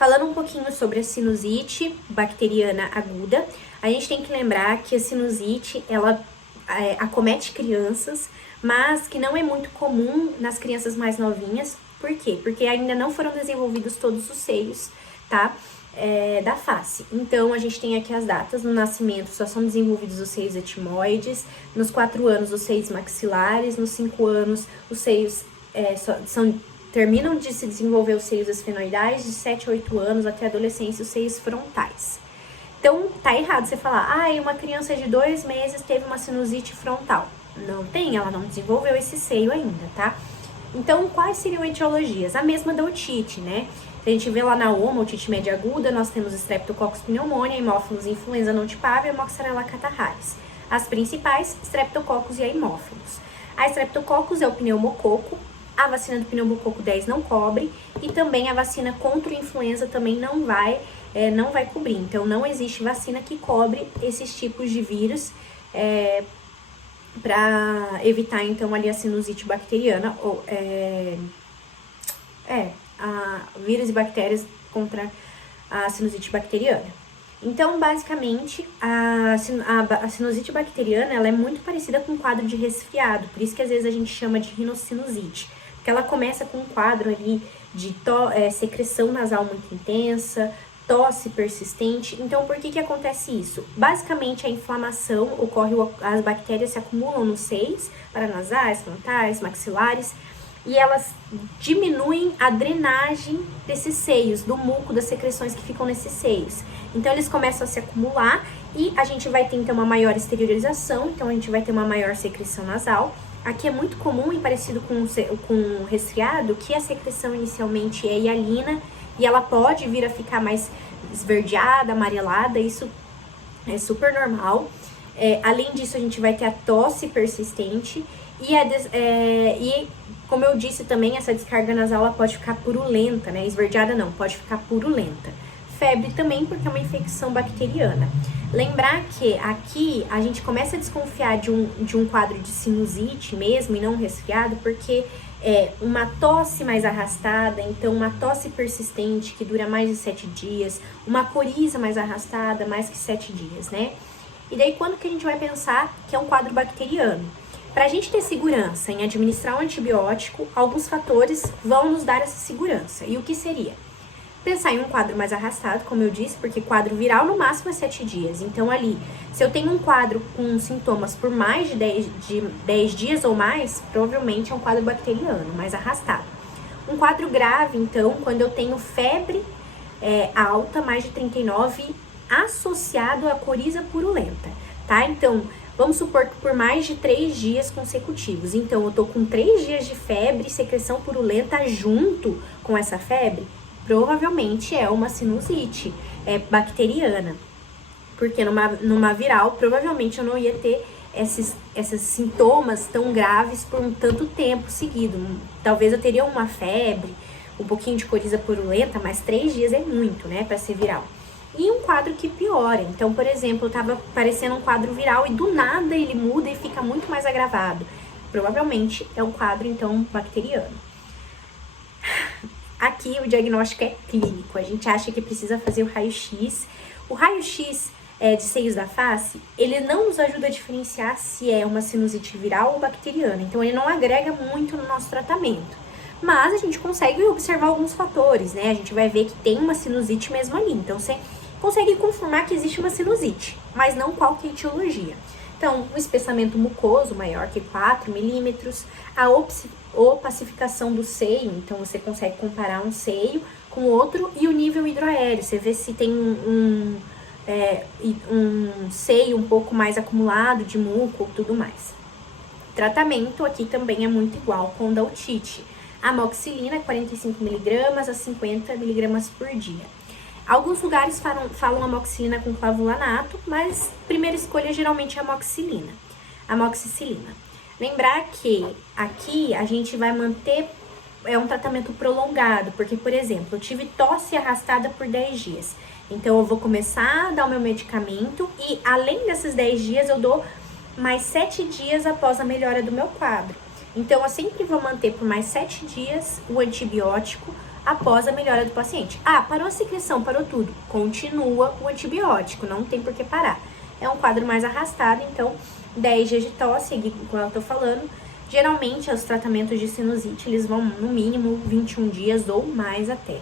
Falando um pouquinho sobre a sinusite bacteriana aguda, a gente tem que lembrar que a sinusite, ela acomete crianças, mas que não é muito comum nas crianças mais novinhas. Por quê? Porque ainda não foram desenvolvidos todos os seios, tá? Da face. Então, a gente tem aqui as datas. No nascimento só são desenvolvidos os seios etimoides, nos 4 anos os seios maxilares, nos 5 anos os seios terminam de se desenvolver os seios esfenoidais, de 7 a 8 anos até a adolescência os seios frontais. Então, tá errado você falar, uma criança de 2 meses teve uma sinusite frontal. Não tem, ela não desenvolveu esse seio ainda, tá? Então, quais seriam etiologias? A mesma da otite, né? A gente vê lá na OMA, otite média aguda, nós temos Streptococcus pneumoniae, Haemophilus influenza notipavi e Moxarella catarrharis. As principais, Streptococcus e Haemophilus. A Streptococcus é o pneumococo, a vacina do pneumococo 10 não cobre e também a vacina contra o influenza também não vai cobrir. Então, não existe vacina que cobre esses tipos de vírus para evitar, então, ali a sinusite bacteriana, vírus e bactérias contra a sinusite bacteriana. Então, basicamente, a sinusite bacteriana, ela é muito parecida com um quadro de resfriado, por isso que às vezes a gente chama de rinocinusite, porque ela começa com um quadro ali de secreção nasal muito intensa, tosse persistente. Então, por que acontece isso? Basicamente, a inflamação ocorre, as bactérias se acumulam nos seios paranasais, frontais, maxilares, e elas diminuem a drenagem desses seios, do muco, das secreções que ficam nesses seios. Então, eles começam a se acumular e a gente vai ter, então, uma maior exteriorização, então a gente vai ter uma maior secreção nasal. Aqui é muito comum e parecido com o resfriado, que a secreção inicialmente é hialina e ela pode vir a ficar mais esverdeada, amarelada, isso é super normal. Além disso, a gente vai ter a tosse persistente e como eu disse também, essa descarga nasal ela pode ficar purulenta, né? Esverdeada não, pode ficar purulenta. Febre também, porque é uma infecção bacteriana. Lembrar que aqui a gente começa a desconfiar de um quadro de sinusite mesmo e não resfriado, porque é uma tosse mais arrastada, então uma tosse persistente que dura mais de 7 dias, uma coriza mais arrastada, mais que 7 dias, né? E daí quando que a gente vai pensar que é um quadro bacteriano? Para a gente ter segurança em administrar um antibiótico, alguns fatores vão nos dar essa segurança. E o que seria? Pensar em um quadro mais arrastado, como eu disse, porque quadro viral no máximo é 7 dias. Então ali, se eu tenho um quadro com sintomas por mais de 10 dias ou mais, provavelmente é um quadro bacteriano, mais arrastado. Um quadro grave, então, quando eu tenho febre alta, mais de 39, associado a coriza purulenta, tá? Então, vamos supor que por mais de 3 dias consecutivos. Então, eu tô com 3 dias de febre e secreção purulenta junto com essa febre, provavelmente é uma sinusite bacteriana. Porque numa viral, provavelmente eu não ia ter esses sintomas tão graves por um tanto tempo seguido. Talvez eu teria uma febre, um pouquinho de coriza purulenta, mas 3 dias é muito, né, para ser viral. E um quadro que piora. Então, por exemplo, eu tava parecendo um quadro viral e do nada ele muda e fica muito mais agravado. Provavelmente é um quadro, então, bacteriano. Aqui o diagnóstico é clínico, a gente acha que precisa fazer o raio-x. O raio-x de seios da face, ele não nos ajuda a diferenciar se é uma sinusite viral ou bacteriana, então ele não agrega muito no nosso tratamento. Mas a gente consegue observar alguns fatores, né? A gente vai ver que tem uma sinusite mesmo ali, então você consegue confirmar que existe uma sinusite, mas não qual que é a etiologia. Então, o espessamento mucoso maior que 4 milímetros, a opacificação do seio, então você consegue comparar um seio com outro, e o nível hidroaéreo, você vê se tem um seio um pouco mais acumulado de muco e tudo mais. Tratamento aqui também é muito igual com o da otite. Amoxicilina, 45 mg a 50 mg por dia. Alguns lugares falam amoxicilina com clavulanato, mas primeira escolha geralmente é amoxicilina. Lembrar que aqui a gente vai manter um tratamento prolongado, porque, por exemplo, eu tive tosse arrastada por 10 dias. Então, eu vou começar a dar o meu medicamento e, além desses 10 dias, eu dou mais 7 dias após a melhora do meu quadro. Então, eu sempre vou manter por mais 7 dias o antibiótico após a melhora do paciente. Ah, parou a secreção, parou tudo. Continua o antibiótico, não tem por que parar. É um quadro mais arrastado, então 10 dias de tosse, como eu tô falando. Geralmente, os tratamentos de sinusite, eles vão no mínimo 21 dias ou mais até.